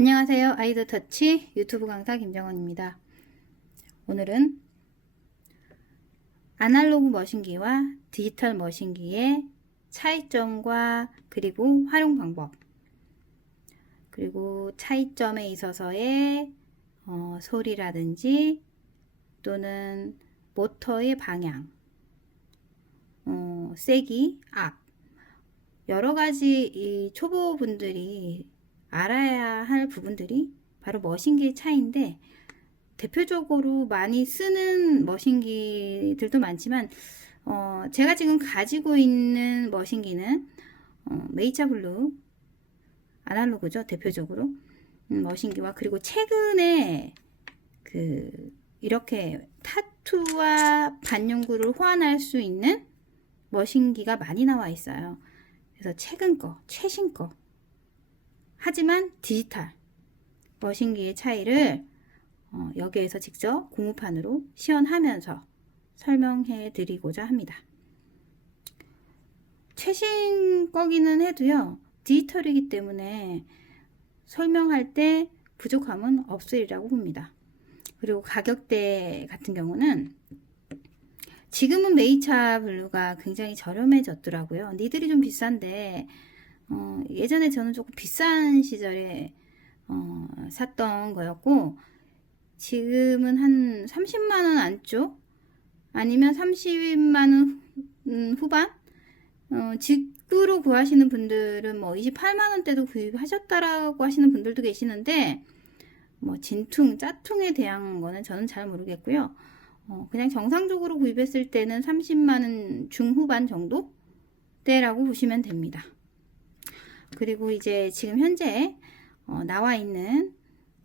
안녕하세요. 아이더터치 유튜브 강사 김정원입니다. 오늘은 아날로그 머신기와 디지털 머신기의 차이점과 그리고 활용 방법, 그리고 차이점에 있어서의 소리라든지 또는 모터의 방향, 세기, 압, 여러가지 이 초보분들이 알아야 할 부분들이 바로 머신기의 차이인데, 대표적으로 많이 쓰는 머신기들도 많지만 제가 지금 가지고 있는 머신기는 메이차 블루 아날로그죠. 대표적으로 머신기와, 그리고 최근에 이렇게 타투와 반영구를 호환할 수 있는 머신기가 많이 나와 있어요. 그래서 최근 거, 최신 거. 하지만 디지털 머신기의 차이를 여기에서 직접 공무판으로 시연하면서 설명해 드리고자 합니다. 최신 거기는 해도요, 디지털이기 때문에 설명할 때 부족함은 없으리라고 봅니다. 그리고 가격대 같은 경우는 지금은 메이차 블루가 굉장히 저렴해졌더라고요. 니들이 좀 비싼데 예전에 저는 조금 비싼 시절에 샀던 거였고, 지금은 한 30만원 안쪽 아니면 30만원 후반, 직구로 구하시는 분들은 뭐 28만원대도 구입하셨다라고 하시는 분들도 계시는데, 뭐 진퉁, 짜퉁에 대한 거는 저는 잘 모르겠고요. 그냥 정상적으로 구입했을 때는 30만원 중후반 정도 대라고 보시면 됩니다. 그리고 이제 지금 현재 나와 있는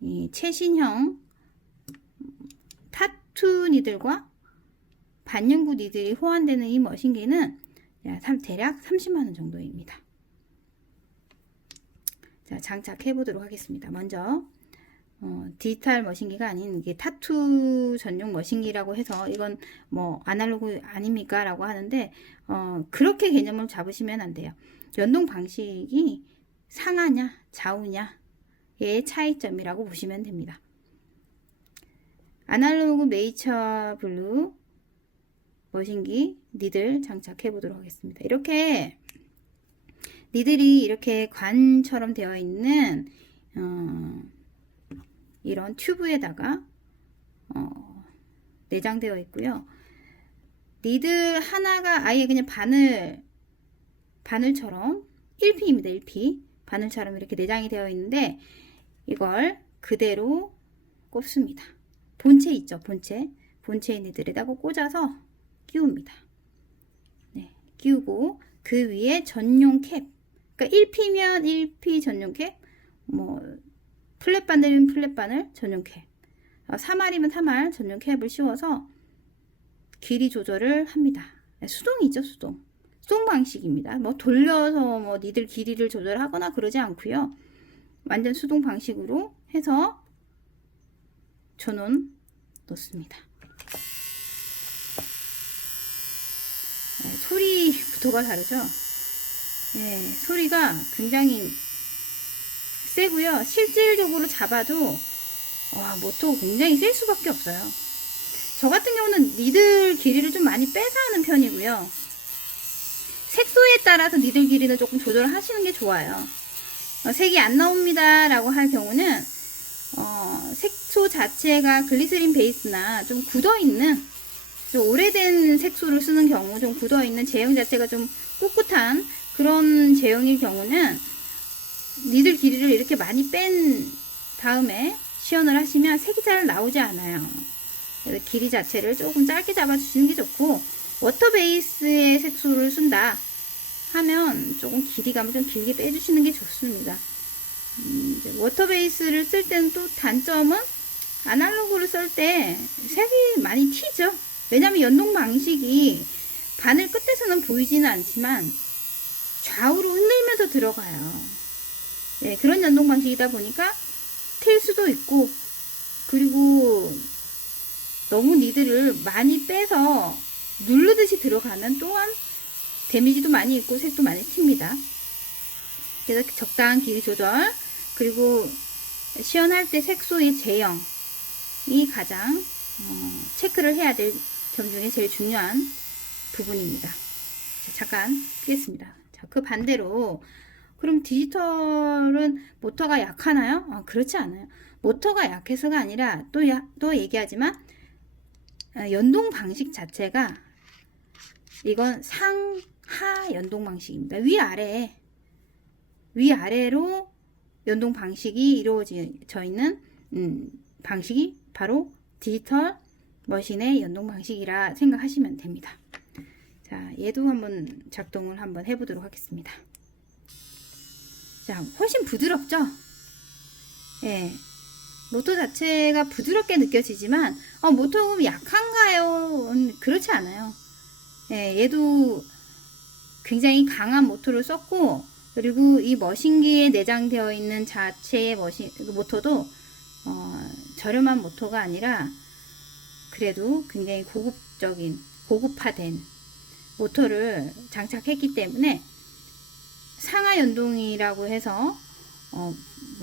이 최신형 타투 니들과 반영구 니들이 호환되는 이 머신기는 대략 30만원 정도입니다. 자, 장착해 보도록 하겠습니다. 먼저 디지털 머신기가 아닌 이게 타투 전용 머신기라고 해서 이건 뭐 아날로그 아닙니까? 라고 하는데 그렇게 개념을 잡으시면 안 돼요. 연동 방식이 상하냐 좌우냐의 차이점이라고 보시면 됩니다. 아날로그 메이차 블루 머신기 니들 장착해 보도록 하겠습니다. 이렇게 니들이 이렇게 관처럼 되어 있는 이런 튜브에다가 내장되어 있고요. 니들 하나가 아예 그냥 바늘처럼 1P입니다. 1P 바늘처럼 이렇게 내장이 되어 있는데, 이걸 그대로 꼽습니다. 본체 있죠. 본체 니들에다가 꽂아서 끼웁니다. 네, 끼우고 그 위에 전용 캡, 그러니까 1P면 1P 전용 캡, 뭐 플랫바늘이면 플랫바늘 전용 캡, 3알이면 3알 전용 캡을 씌워서 길이 조절을 합니다. 수동이죠. 수동 방식입니다. 뭐 돌려서 뭐 니들 길이를 조절하거나 그러지 않고요. 완전 수동 방식으로 해서 전원 놓습니다. 소리부터가 다르죠. 네, 소리가 굉장히 세고요. 실질적으로 잡아도 모터 굉장히 셀 수밖에 없어요. 저 같은 경우는 니들 길이를 좀 많이 빼서 하는 편이고요. 색소에 따라서 니들 길이는 조금 조절을 하시는 게 좋아요. 색이 안 나옵니다 라고 할 경우는 색소 자체가 글리세린 베이스나 좀 굳어있는, 좀 오래된 색소를 쓰는 경우, 좀 굳어있는 제형 자체가 좀 꿋꿋한 그런 제형일 경우는 니들 길이를 이렇게 많이 뺀 다음에 시연을 하시면 색이 잘 나오지 않아요. 그래서 길이 자체를 조금 짧게 잡아주시는 게 좋고, 워터 베이스의 색소를 쓴다 하면 조금 길이감을 좀 길게 빼주시는 게 좋습니다. 워터 베이스를 쓸 때는 또 단점은 아날로그를 쓸 때 색이 많이 튀죠. 왜냐면 연동 방식이 바늘 끝에서는 보이지는 않지만 좌우로 흔들면서 들어가요. 네, 그런 연동 방식이다 보니까 튈 수도 있고, 그리고 너무 니들을 많이 빼서 누르듯이 들어가면 또한 데미지도 많이 있고 색도 많이 튑니다. 그래서 적당한 길이 조절, 그리고 시연할 때 색소의 제형이 가장 체크를 해야 될 점 중에 제일 중요한 부분입니다. 자, 잠깐 끄겠습니다. 자, 그 반대로 그럼 디지털은 모터가 약하나요? 그렇지 않아요. 모터가 약해서가 아니라 또 얘기하지만 연동 방식 자체가 이건 상하 연동 방식입니다. 위아래로 연동 방식이 이루어져 있는 방식이 바로 디지털 머신의 연동 방식이라 생각하시면 됩니다. 자, 얘도 한번 작동을 한번 해보도록 하겠습니다. 자, 훨씬 부드럽죠? 예. 모터 자체가 부드럽게 느껴지지만, 모터가 약한가요? 그렇지 않아요. 예, 얘도 굉장히 강한 모터를 썼고, 그리고 이 머신기에 내장되어 있는 자체의 모터도, 저렴한 모터가 아니라, 그래도 굉장히 고급화된 모터를 장착했기 때문에 상하 연동이라고 해서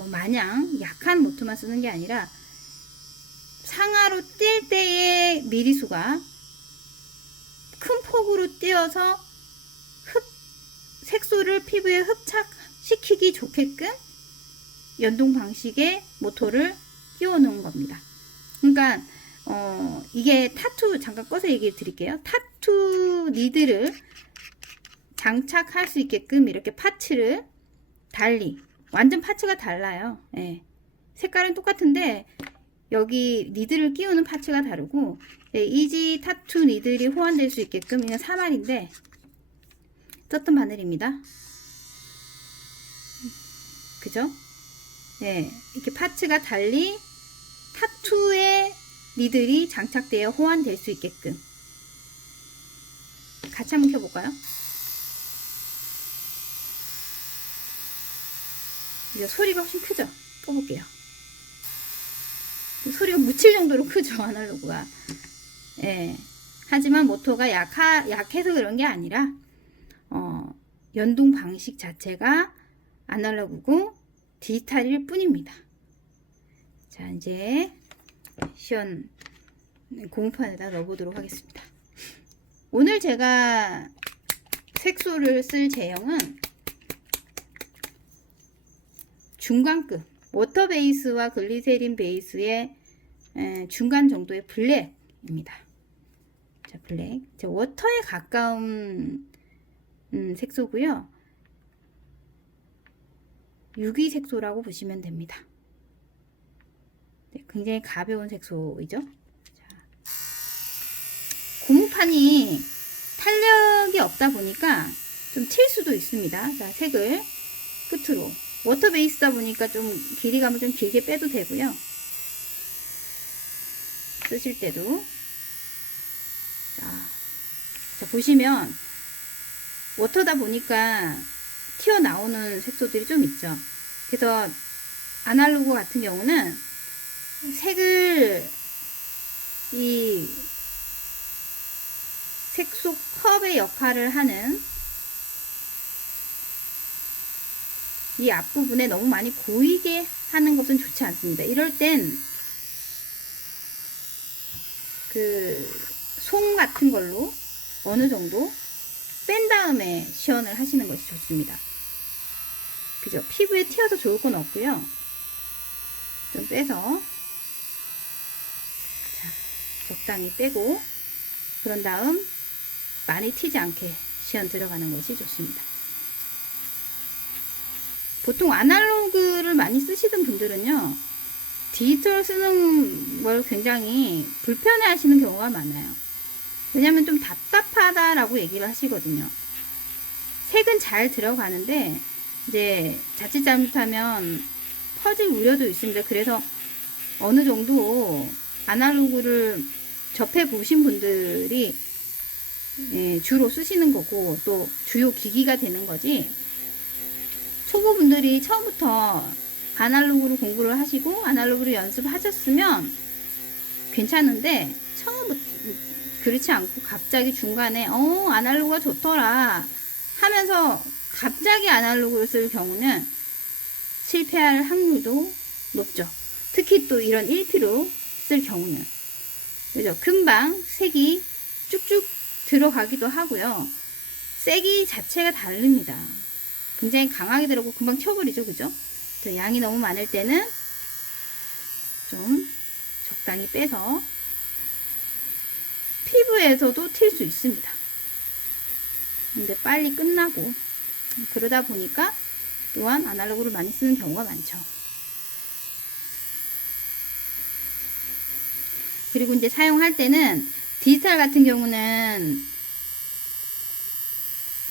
마냥 약한 모터만 쓰는 게 아니라 상하로 뛸 때의 미리수가 큰 폭으로 띄어서 색소를 피부에 흡착시키기 좋게끔 연동 방식의 모터를 끼워 놓은 겁니다. 그러니까 이게 타투, 잠깐 꺼서 얘기해 드릴게요. 타투 니드를 장착할 수 있게끔 이렇게 파츠를 달리, 완전 파츠가 달라요. 예. 색깔은 똑같은데 여기 니드를 끼우는 파츠가 다르고, 이지 타투 니들이 호환될 수 있게끔, 이건 3알인데 썼던 바늘입니다. 그죠? 예. 이렇게 파츠가 달리 타투의 니들이 장착되어 호환될 수 있게끔 같이 한번 켜볼까요? 이제 소리가 훨씬 크죠? 꺼볼게요. 소리가 묻힐 정도로 크죠, 아날로그가. 예. 하지만 모터가 약해서 그런 게 아니라, 연동 방식 자체가 아날로그고 디지털일 뿐입니다. 자, 이제 시연 고무판에다 넣어보도록 하겠습니다. 오늘 제가 색소를 쓸 제형은 중간급 워터 베이스와 글리세린 베이스의 중간 정도의 블랙입니다. 자, 블랙. 워터에 가까운 색소고요. 유기 색소라고 보시면 됩니다. 네, 굉장히 가벼운 색소이죠. 자, 고무판이 탄력이 없다 보니까 좀 튈 수도 있습니다. 자, 색을 끝으로. 워터 베이스다 보니까 좀 길이감을 좀 길게 빼도 되고요. 쓰실 때도. 자, 보시면 워터다 보니까 튀어나오는 색소들이 좀 있죠. 그래서 아날로그 같은 경우는 색을 이 색소 컵의 역할을 하는 이 앞부분에 너무 많이 고이게 하는 것은 좋지 않습니다. 이럴 땐 그 솜 같은 걸로 어느 정도 뺀 다음에 시연을 하시는 것이 좋습니다. 그죠? 피부에 튀어서 좋을 건 없고요. 좀 빼서, 자, 적당히 빼고, 그런 다음 많이 튀지 않게 시연 들어가는 것이 좋습니다. 보통 아날로그를 많이 쓰시던 분들은요, 디지털 쓰는 걸 굉장히 불편해 하시는 경우가 많아요. 왜냐면 좀 답답하다라고 얘기를 하시거든요. 색은 잘 들어가는데, 이제 자칫 잘못하면 퍼질 우려도 있습니다. 그래서 어느 정도 아날로그를 접해 보신 분들이 주로 쓰시는 거고, 또 주요 기기가 되는 거지, 초보분들이 처음부터 아날로그로 공부를 하시고 아날로그로 연습하셨으면 괜찮은데, 처음부터 그렇지 않고 갑자기 중간에 아날로그가 좋더라 하면서 갑자기 아날로그를 쓸 경우는 실패할 확률도 높죠. 특히 또 이런 1P로 쓸 경우는. 그죠? 금방 색이 쭉쭉 들어가기도 하고요. 세기 자체가 다릅니다. 굉장히 강하게 들어가고 금방 튀어버리죠. 그죠? 또 양이 너무 많을 때는 좀 적당히 빼서 피부에서도 튈 수 있습니다. 근데 빨리 끝나고 그러다 보니까 또한 아날로그를 많이 쓰는 경우가 많죠. 그리고 이제 사용할 때는 디지털 같은 경우는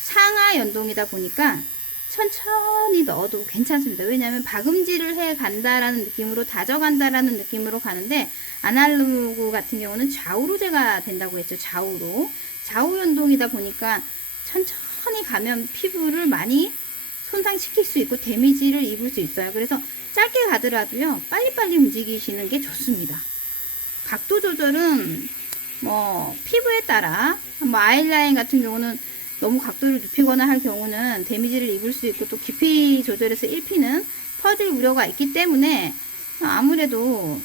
상하 연동이다 보니까 천천히 넣어도 괜찮습니다. 왜냐하면 박음질을 해 간다라는 느낌으로, 다져간다라는 느낌으로 가는데, 아날로그 같은 경우는 좌우로제가 된다고 했죠. 좌우로. 좌우 연동이다 보니까 천천히 가면 피부를 많이 손상시킬 수 있고 데미지를 입을 수 있어요. 그래서 짧게 가더라도요, 빨리빨리 움직이시는 게 좋습니다. 각도 조절은 뭐 피부에 따라, 뭐 아이라인 같은 경우는 너무 각도를 눕히거나 할 경우는 데미지를 입을 수 있고, 또 깊이 조절해서 1P는 퍼질 우려가 있기 때문에 아무래도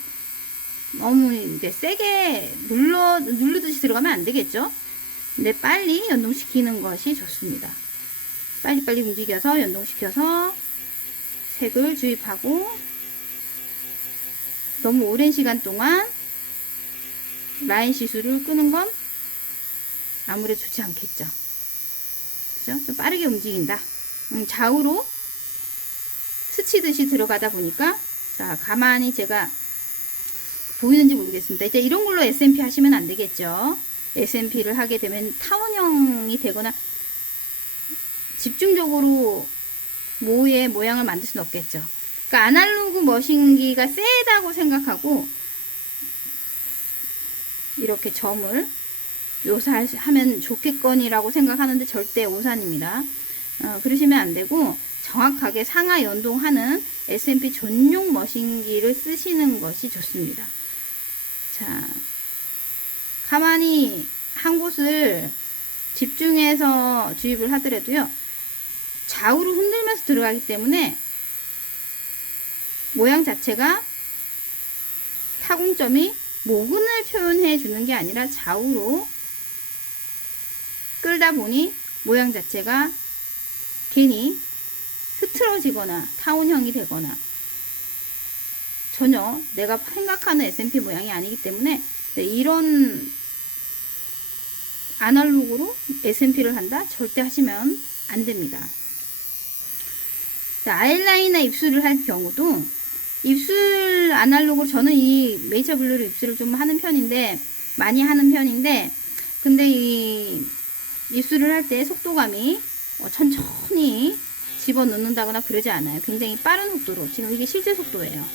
너무 이제 세게 누르듯이 들어가면 안 되겠죠. 근데 빨리 연동시키는 것이 좋습니다. 빨리빨리 움직여서 연동시켜서 색을 주입하고, 너무 오랜 시간 동안 라인 시술을 끄는 건 아무래도 좋지 않겠죠. 그죠? 좀 빠르게 움직인다. 좌우로 스치듯이 들어가다 보니까, 자, 가만히 제가 보이는지 모르겠습니다. 이제 이런 걸로 SMP 하시면 안 되겠죠. SMP를 하게 되면 타원형이 되거나 집중적으로 모의 모양을 만들 수는 없겠죠. 그러니까 아날로그 머신기가 세다고 생각하고 이렇게 점을 묘사하면 좋겠거니라고 생각하는데 절대 오산입니다. 그러시면 안 되고 정확하게 상하 연동하는 SMP 전용 머신기를 쓰시는 것이 좋습니다. 자, 가만히 한 곳을 집중해서 주입을 하더라도요, 좌우로 흔들면서 들어가기 때문에 모양 자체가 타공점이 모근을 표현해 주는 게 아니라 좌우로 끌다 보니 모양 자체가 괜히 흐트러지거나 타원형이 되거나 전혀 내가 생각하는 SMP 모양이 아니기 때문에 이런 아날로그로 SMP를 한다? 절대 하시면 안 됩니다. 자, 아이라인이나 입술을 할 경우도 입술 아날로그로, 저는 이 메이처 블루로 입술을 좀 하는 편인데, 많이 하는 편인데, 근데 이 입술을 할 때 속도감이 천천히 집어넣는다거나 그러지 않아요. 굉장히 빠른 속도로, 지금 이게 실제 속도예요.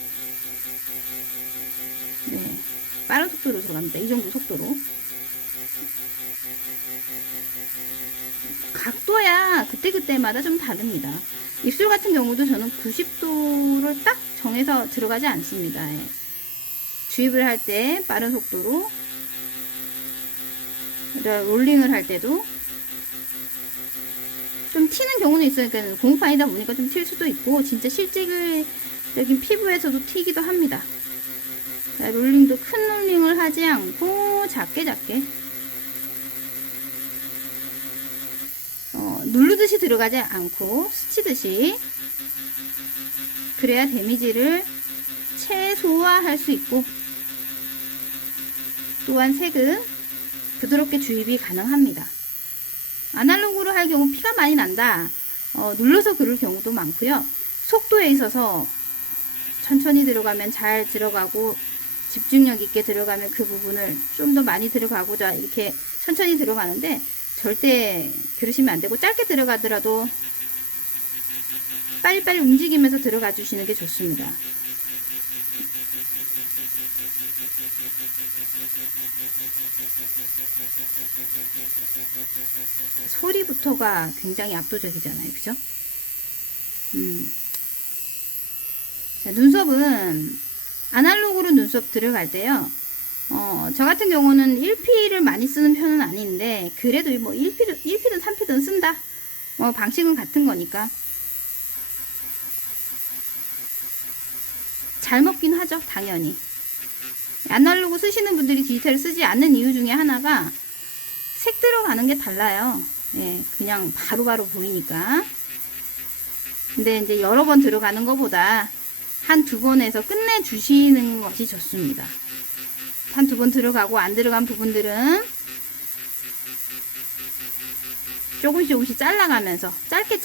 네, 빠른 속도로 들어갑니다. 이 정도 속도로. 각도야 그때그때마다 좀 다릅니다. 입술 같은 경우도 저는 90도를 딱 정해서 들어가지 않습니다. 예. 주입을 할 때 빠른 속도로, 롤링을 할 때도 좀 튀는 경우는 있어요. 그러니까 고무판이다 보니까 좀 튈 수도 있고, 진짜 실제적인 피부에서도 튀기도 합니다. 자, 롤링도 큰 롤링을 하지 않고 작게 누르듯이 들어가지 않고 스치듯이, 그래야 데미지를 최소화할 수 있고, 또한 색은 부드럽게 주입이 가능합니다. 아날로그로 할 경우 피가 많이 난다, 눌러서 그럴 경우도 많고요. 속도에 있어서 천천히 들어가면 잘 들어가고, 집중력 있게 들어가면 그 부분을 좀 더 많이 들어가고자 이렇게 천천히 들어가는데, 절대 그러시면 안 되고, 짧게 들어가더라도 빨리빨리 움직이면서 들어가 주시는 게 좋습니다. 소리부터가 굉장히 압도적이잖아요. 그죠? 자, 눈썹은 아날로그로 눈썹 들어갈 때요, 저 같은 경우는 1P를 많이 쓰는 편은 아닌데, 그래도 뭐 1P든 3P든 쓴다. 방식은 같은 거니까. 잘 먹긴 하죠, 당연히. 아날로그 쓰시는 분들이 디지털을 쓰지 않는 이유 중에 하나가 색 들어가는 게 달라요. 예, 그냥 바로바로 보이니까. 근데 이제 여러 번 들어가는 것보다 한 두 번에서 끝내주시는 것이 좋습니다. 한 두 번 들어가고 안 들어간 부분들은 조금씩 잘라가면서 짧게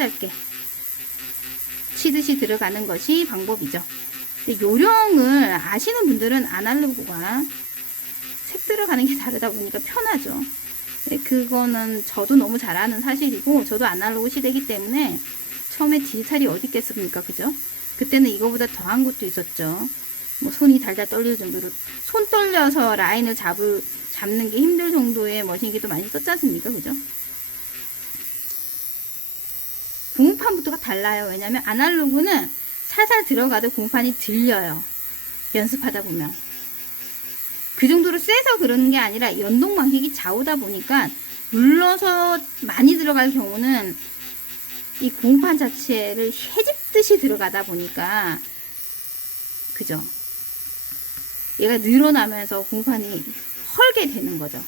치듯이 들어가는 것이 방법이죠. 근데 요령을 아시는 분들은 아날로그가 색 들어가는 게 다르다 보니까 편하죠. 그거는 저도 너무 잘 아는 사실이고, 저도 아날로그 시대이기 때문에 처음에 디지털이 어디 있겠습니까, 그죠? 그때는 이거보다 더한 것도 있었죠. 뭐 손이 달달 떨릴 정도로, 손 떨려서 라인을 잡는 게 힘들 정도의 머신기도 많이 썼지 않습니까, 그죠? 고무판부터가 달라요. 왜냐면 아날로그는 살살 들어가도 고무판이 들려요, 연습하다 보면. 그 정도로 세서 그러는 게 아니라 연동 방식이 좌우다 보니까 눌러서 많이 들어갈 경우는 이 고무판 자체를 해집듯이 들어가다 보니까, 그죠? 얘가 늘어나면서 고무판이 헐게 되는 거죠.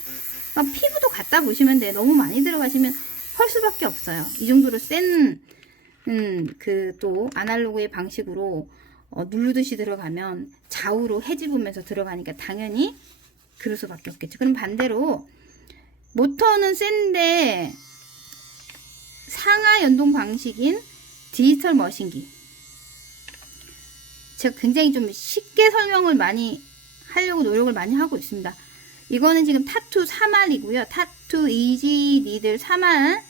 그러니까 피부도 갖다 보시면 돼. 너무 많이 들어가시면 헐 수밖에 없어요. 이 정도로 센 그 또 아날로그의 방식으로 누르듯이 들어가면 좌우로 해집으면서 들어가니까 당연히 그럴 수밖에 없겠죠. 그럼 반대로 모터는 센데 상하 연동 방식인 디지털 머신기, 제가 굉장히 좀 쉽게 설명을 많이 하려고 노력을 많이 하고 있습니다. 이거는 지금 타투 3알이고요. 타투 이지 니들 3알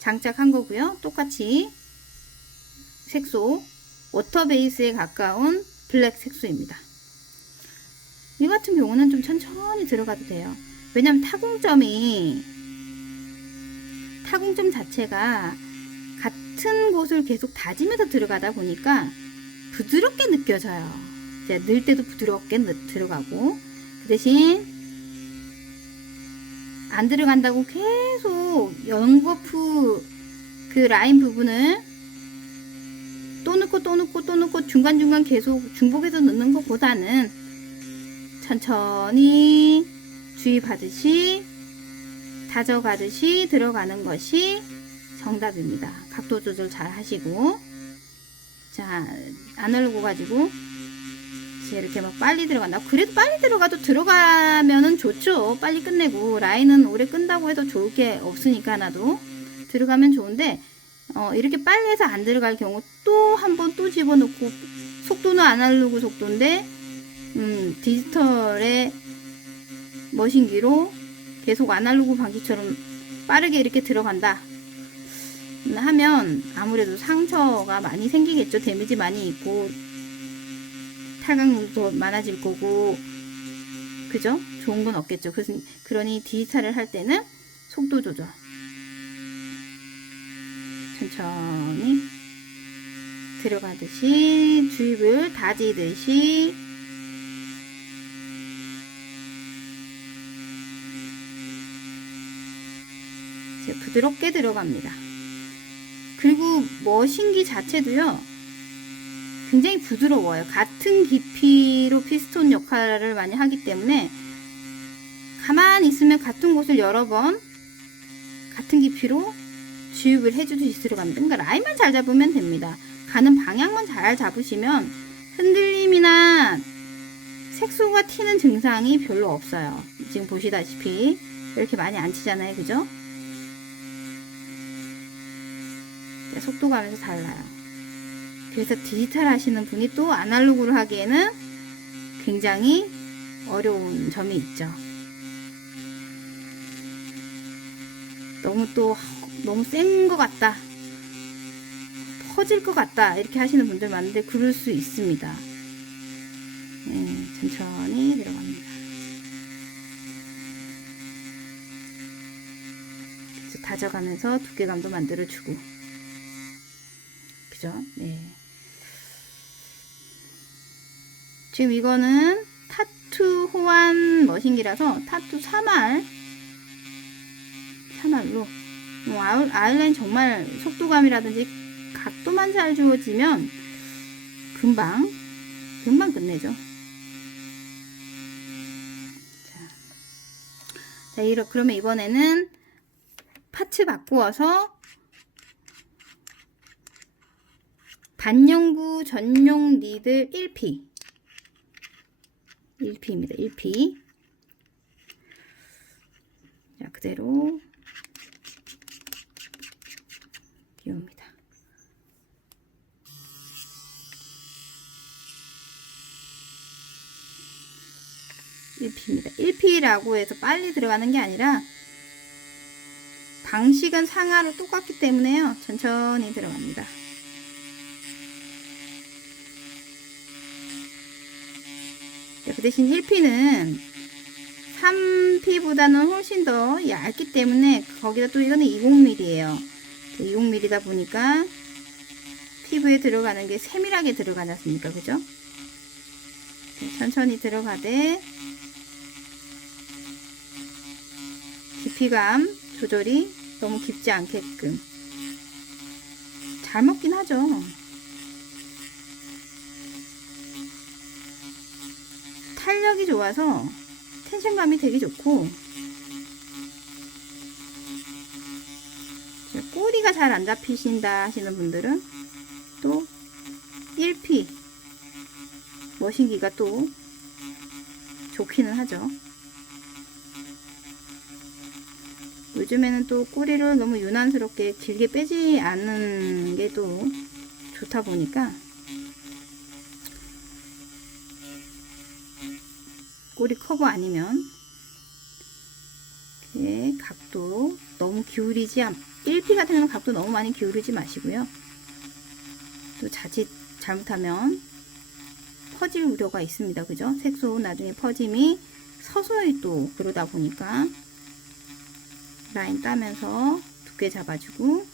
장착한 거고요. 똑같이 색소 워터 베이스에 가까운 블랙 색소입니다. 이 같은 경우는 좀 천천히 들어가도 돼요. 왜냐면 타공점 자체가 같은 곳을 계속 다지면서 들어가다 보니까 부드럽게 느껴져요. 이제 넣을 때도 부드럽게 들어가고, 그 대신 안 들어간다고 계속 연거푸 그 라인 부분을 또 넣고 중간중간 계속 중복해서 넣는 것보다는 천천히 주입하듯이 다져가듯이 들어가는 것이 정답입니다. 각도 조절 잘 하시고. 자, 아날로그 가지고 이렇게 막 빨리 들어간다. 그래도 빨리 들어가도 들어가면은 좋죠. 빨리 끝내고. 라인은 오래 끈다고 해도 좋을 게 없으니까 하나도. 들어가면 좋은데 이렇게 빨리 해서 안 들어갈 경우 또 한 번 또 집어넣고, 속도는 아날로그 속도인데 디지털의 머신기로 계속 아날로그 방식처럼 빠르게 이렇게 들어간다 하면 아무래도 상처가 많이 생기겠죠. 데미지 많이 있고 탈각도 많아질 거고, 그죠? 좋은 건 없겠죠. 그러니 디지털을 할 때는 속도 조절 천천히 들어가듯이 주입을 다지듯이 부드럽게 들어갑니다. 그리고 머신기 자체도요 굉장히 부드러워요. 같은 깊이로 피스톤 역할을 많이 하기 때문에 가만히 있으면 같은 곳을 여러 번 같은 깊이로 주입을 해주듯이 들어갑니다. 그러니까 라인만 잘 잡으면 됩니다. 가는 방향만 잘 잡으시면 흔들림이나 색소가 튀는 증상이 별로 없어요. 지금 보시다시피 이렇게 많이 안 튀잖아요, 그죠? 속도가 하면서 달라요. 그래서 디지털 하시는 분이 또 아날로그로 하기에는 굉장히 어려운 점이 있죠. 너무 센 것 같다, 퍼질 것 같다 이렇게 하시는 분들 많은데 그럴 수 있습니다. 네, 천천히 들어갑니다. 그래서 다져가면서 두께감도 만들어주고, 그죠? 네. 지금 이거는 타투 호환 머신기라서 타투 3알로 아이라인 정말 속도감이라든지 각도만 잘 주어지면 금방 금방 끝내죠. 자, 그러면 이번에는 파츠 바꾸어서 반영구 전용 니들 1P입니다. 1P. 자, 그대로 끼웁니다. 입니다. 1P라고 해서 빨리 들어가는 게 아니라 방식은 상하로 똑같기 때문에요. 천천히 들어갑니다. 그 대신 1P는 3P보다는 훨씬 더 얇기 때문에 거기다 또 이거는 20mm예요. 20mm다 보니까 피부에 들어가는 게 세밀하게 들어가지 않습니까? 그죠? 천천히 들어가되 깊이감 조절이 너무 깊지 않게끔 잘 먹긴 하죠. 탄력이 좋아서 텐션감이 되게 좋고, 꼬리가 잘 안 잡히신다 하시는 분들은 또 1P 머신기가 또 좋기는 하죠. 요즘에는 또 꼬리를 너무 유난스럽게 길게 빼지 않는 게 또 좋다 보니까 꼬리 커버 아니면 이렇게 각도 너무 기울이지 1P 같은 경우는 각도 너무 많이 기울이지 마시고요. 또 자칫 잘못하면 퍼질 우려가 있습니다. 그죠? 색소 나중에 퍼짐이 서서히 또 그러다 보니까 라인 따면서 두께 잡아주고,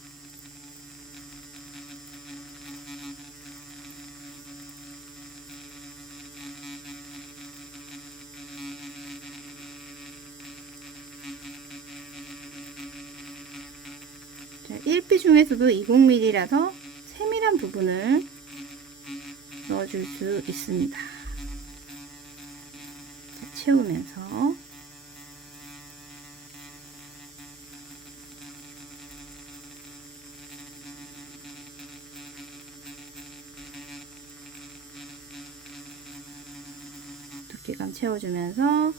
자, 1P 중에서도 20mm라서 세밀한 부분을 넣어줄 수 있습니다. 자, 채우면서 두께감 채워주면서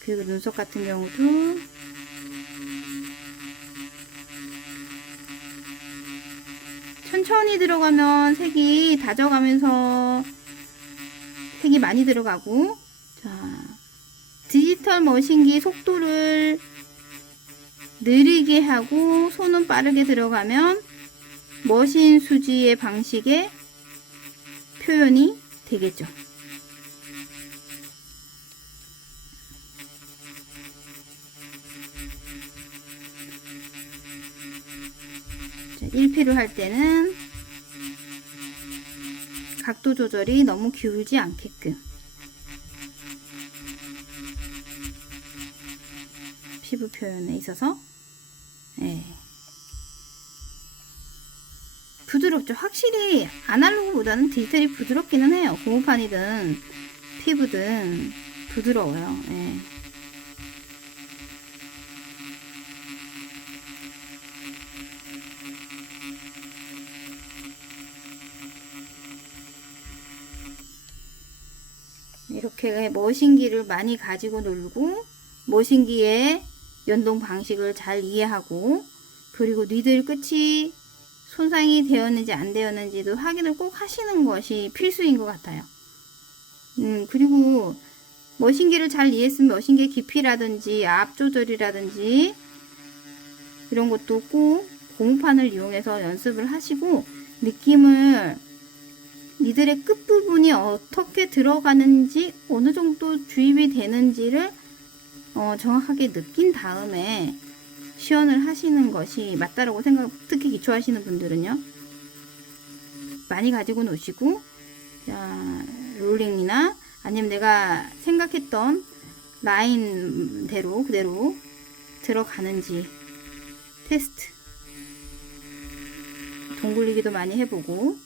그리고 눈썹 같은 경우도 천천히 들어가면 색이 다져가면서 색이 많이 들어가고, 자, 디지털 머신기 속도를 느리게 하고 손은 빠르게 들어가면 머신 수지의 방식의 표현이 되겠죠. 자, 1P로 할 때는 각도 조절이 너무 기울지 않게끔 피부 표현에 있어서 부드럽죠. 확실히 아날로그보다는 디지털이 부드럽기는 해요. 고무판이든 피부든 부드러워요. 이렇게 머신기를 많이 가지고 놀고, 머신기의 연동 방식을 잘 이해하고, 그리고 니들 끝이 손상이 되었는지 안 되었는지도 확인을 꼭 하시는 것이 필수인 것 같아요. 그리고 머신기를 잘 이해했으면 머신기의 깊이라든지 앞 조절이라든지 이런 것도 꼭 고무판을 이용해서 연습을 하시고, 느낌을 니들의 끝부분이 어떻게 들어가는지 어느 정도 주입이 되는지를 정확하게 느낀 다음에 시연을 하시는 것이 맞다라고 생각, 특히 기초하시는 분들은요. 많이 가지고 노시고, 자, 롤링이나 아니면 내가 생각했던 라인대로 그대로 들어가는지 테스트. 동굴리기도 많이 해보고,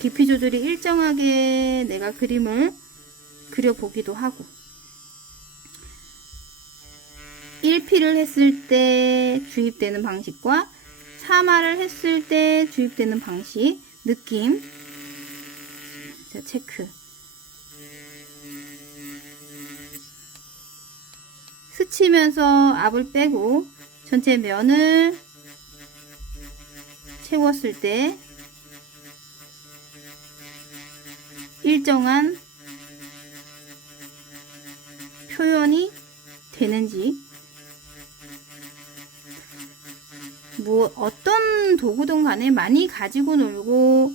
깊이 조절이 일정하게 내가 그림을 그려보기도 하고, 1피를 했을 때 주입되는 방식과 3화를 했을 때 주입되는 방식, 느낌. 자, 체크. 스치면서 압을 빼고 전체 면을 채웠을 때 일정한 표현이 되는지, 뭐 어떤 도구든 간에 많이 가지고 놀고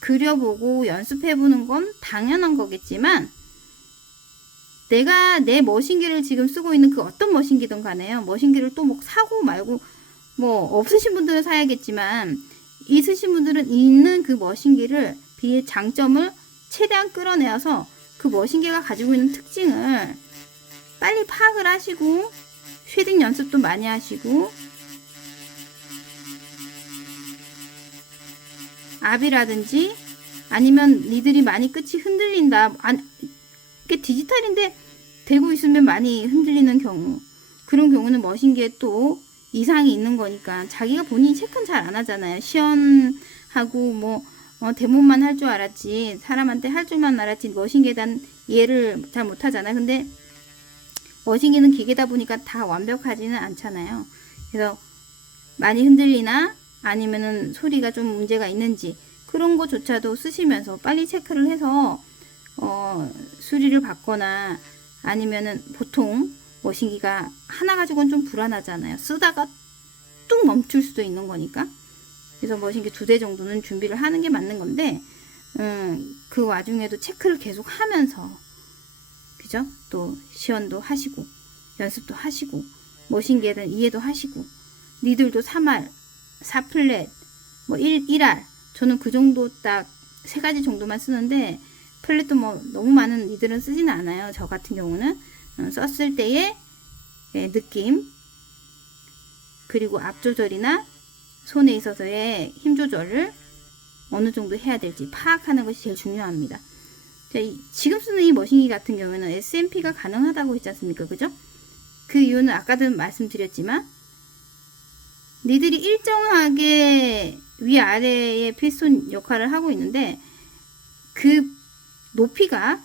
그려보고 연습해보는 건 당연한 거겠지만, 내가 내 머신기를 지금 쓰고 있는 그 어떤 머신기든 간에요, 머신기를 또 뭐 사고 말고, 뭐 없으신 분들은 사야겠지만 있으신 분들은 있는 그 머신기를 비의 장점을 최대한 끌어내어서 그 머신기가 가지고 있는 특징을 빨리 파악을 하시고 쉐딩 연습도 많이 하시고, 압이라든지 아니면 니들이 많이 끝이 흔들린다, 이게 디지털인데 되고 있으면 많이 흔들리는 경우, 그런 경우는 머신기에 또 이상이 있는 거니까 자기가 본인이 체크는 잘 안 하잖아요. 시연하고 뭐 데모만 할 줄 알았지, 사람한테 할 줄만 알았지 머신기에 대한 이해를 잘 못하잖아요. 근데 머신기는 기계다 보니까 다 완벽하지는 않잖아요. 그래서 많이 흔들리나 아니면은 소리가 좀 문제가 있는지, 그런 거조차도 쓰시면서 빨리 체크를 해서 수리를 받거나, 아니면은 보통 머신기가 하나 가지고는 좀 불안하잖아요. 쓰다가 뚝 멈출 수도 있는 거니까. 그래서 머신기 2대 정도는 준비를 하는 게 맞는 건데, 그 와중에도 체크를 계속 하면서, 그죠? 또 시연도 하시고 연습도 하시고 머신기에 대한 이해도 하시고, 니들도 3할, 4플랫, 뭐 1할, 저는 그 정도 딱 3가지 정도만 쓰는데, 플랫도 뭐 너무 많은 니들은 쓰지는 않아요. 저 같은 경우는 썼을 때의 느낌, 그리고 앞 조절이나 손에 있어서의 힘 조절을 어느 정도 해야 될지 파악하는 것이 제일 중요합니다. 자, 지금 쓰는 이 머신기 같은 경우에는 SMP가 가능하다고 했지 않습니까? 그죠? 그 이유는 아까도 말씀드렸지만, 니들이 일정하게 위아래의 피스톤 역할을 하고 있는데, 그 높이가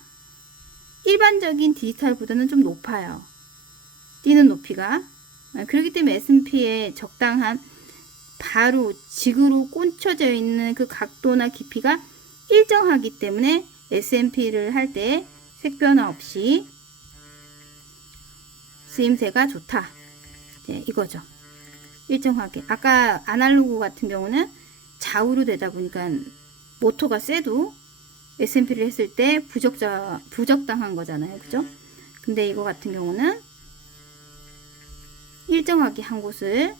일반적인 디지털보다는 좀 높아요. 뛰는 높이가. 그렇기 때문에 SMP에 적당한 바로 직으로 꽂혀져 있는 그 각도나 깊이가 일정하기 때문에 SMP를 할 때 색변화 없이 쓰임새가 좋다. 네, 이거죠. 일정하게. 아까 아날로그 같은 경우는 좌우로 되다 보니까 모터가 세도 SMP를 했을 때 부적당한 거잖아요. 그죠? 근데 이거 같은 경우는 일정하게 한 곳을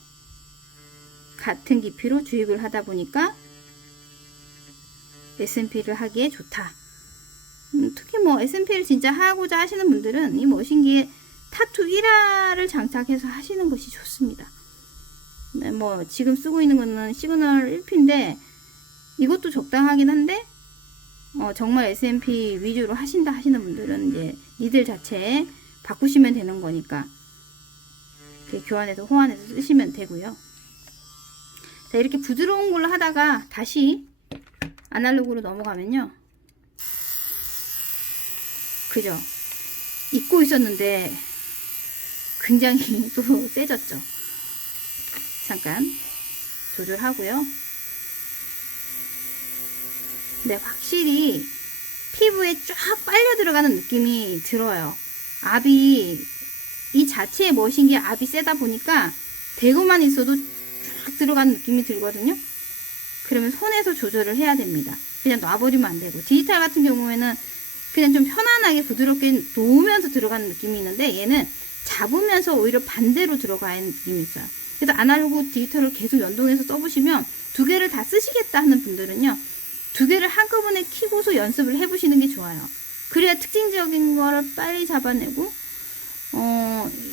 같은 깊이로 주입을 하다 보니까 SMP를 하기에 좋다. 특히 뭐 SMP를 진짜 하고자 하시는 분들은 이 머신기에 타투 1화를 장착해서 하시는 것이 좋습니다. 네, 뭐 지금 쓰고 있는 거는 시그널 1P인데 이것도 적당하긴 한데, 정말 SMP 위주로 하신다 하시는 분들은 이제 니들 자체에 바꾸시면 되는 거니까 이렇게 교환해서 호환해서 쓰시면 되고요. 자, 이렇게 부드러운 걸로 하다가 다시 아날로그로 넘어가면요, 그죠? 잊고 있었는데 굉장히 또 세졌죠. 잠깐 조절하고요. 근데 확실히 피부에 쫙 빨려 들어가는 느낌이 들어요. 압이, 이 자체의 머신기의 압이 세다 보니까 대고만 있어도 쫙 들어가는 느낌이 들거든요. 그러면 손에서 조절을 해야 됩니다. 그냥 놔버리면 안 되고, 디지털 같은 경우에는 그냥 좀 편안하게 부드럽게 놓으면서 들어가는 느낌이 있는데, 얘는 잡으면서 오히려 반대로 들어가는 느낌이 있어요. 그래서 아날로그 디지털을 계속 연동해서 써보시면, 두 개를 다 쓰시겠다 하는 분들은요, 두 개를 한꺼번에 키고서 연습을 해보시는 게 좋아요. 그래야 특징적인 거를 빨리 잡아내고,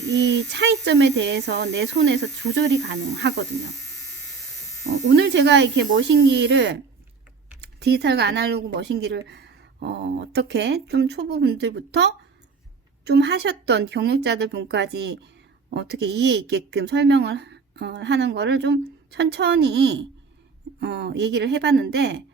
이 차이점에 대해서 내 손에서 조절이 가능하거든요. 오늘 제가 이렇게 머신기를, 디지털과 아날로그 머신기를 어떻게 좀 초보분들부터 좀 하셨던 경력자들 분까지 어떻게 이해 있게끔 설명을 하는 거를 좀 천천히 얘기를 해봤는데,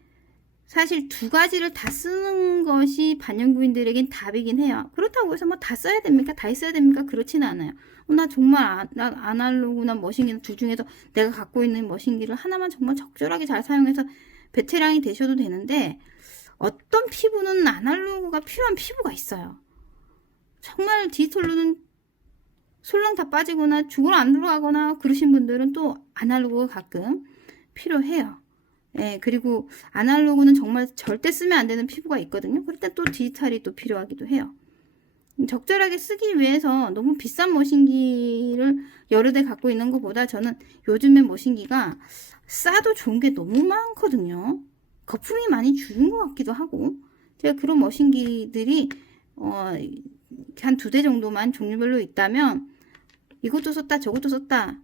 사실 두 가지를 다 쓰는 것이 반영구인들에겐 답이긴 해요. 그렇다고 해서 뭐 다 써야 됩니까? 다 있어야 됩니까? 그렇지는 않아요. 나 정말 나 아날로그나 머신기나 둘 중에서 내가 갖고 있는 머신기를 하나만 정말 적절하게 잘 사용해서 베테랑이 되셔도 되는데, 어떤 피부는 아날로그가 필요한 피부가 있어요. 정말 디지털로는 솔랑 다 빠지거나 죽으러 안 들어가거나 그러신 분들은 또 아날로그가 가끔 필요해요. 예, 그리고 아날로그는 정말 절대 쓰면 안 되는 피부가 있거든요. 그럴 때 또 디지털이 또 필요하기도 해요. 적절하게 쓰기 위해서 너무 비싼 머신기를 여러 대 갖고 있는 것보다 저는 요즘에 머신기가 싸도 좋은 게 너무 많거든요. 거품이 많이 줄은 것 같기도 하고, 제가 그런 머신기들이 한 두 대 정도만 종류별로 있다면 이것도 썼다 저것도 썼다,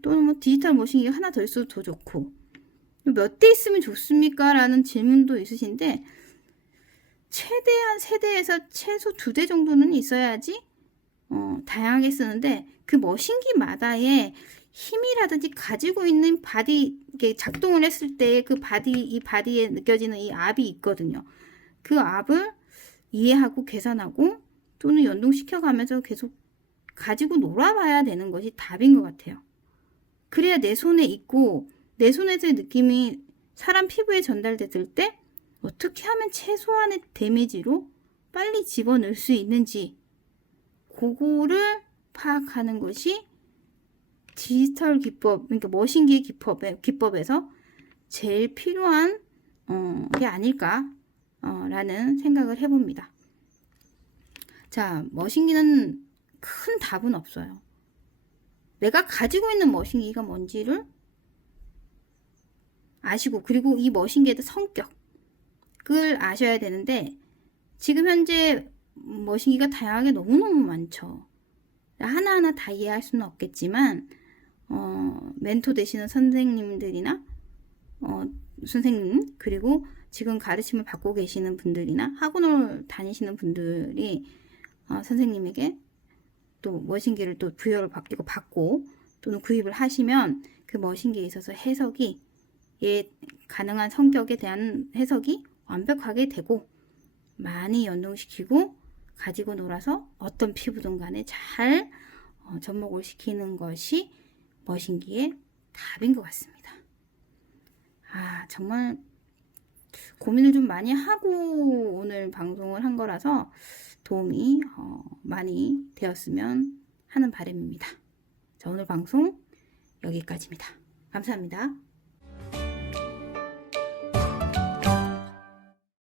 또는 뭐 디지털 머신기가 하나 더 있어도 더 좋고, 몇 대 있으면 좋습니까? 라는 질문도 있으신데, 최대한 세 대에서 최소 두 대 정도는 있어야지 다양하게 쓰는데, 그 머신기마다의 힘이라든지 가지고 있는 바디, 이게 작동을 했을 때 그 바디, 이 바디에 느껴지는 이 압이 있거든요. 그 압을 이해하고 계산하고 또는 연동시켜가면서 계속 가지고 놀아봐야 되는 것이 답인 것 같아요. 그래야 내 손에 있고 내 손에서의 느낌이 사람 피부에 전달됐을 때 어떻게 하면 최소한의 데미지로 빨리 집어넣을 수 있는지, 그거를 파악하는 것이 디지털 기법, 그러니까 머신기의 기법에서 제일 필요한 게 아닐까 라는 생각을 해봅니다. 자, 머신기는 큰 답은 없어요. 내가 가지고 있는 머신기가 뭔지를 아시고, 그리고 이 머신기의 성격을 아셔야 되는데, 지금 현재 머신기가 다양하게 너무너무 많죠. 하나하나 다 이해할 수는 없겠지만 멘토 되시는 선생님들이나 선생님, 그리고 지금 가르침을 받고 계시는 분들이나 학원을 다니시는 분들이 선생님에게 또 머신기를 또 부여를 받고 또는 구입을 하시면 그 머신기에 있어서 해석이, 가능한 성격에 대한 해석이 완벽하게 되고, 많이 연동시키고 가지고 놀아서 어떤 피부든 간에 잘 접목을 시키는 것이 머신기의 답인 것 같습니다. 정말 고민을 좀 많이 하고 오늘 방송을 한 거라서 도움이 많이 되었으면 하는 바람입니다. 자, 오늘 방송 여기까지입니다. 감사합니다.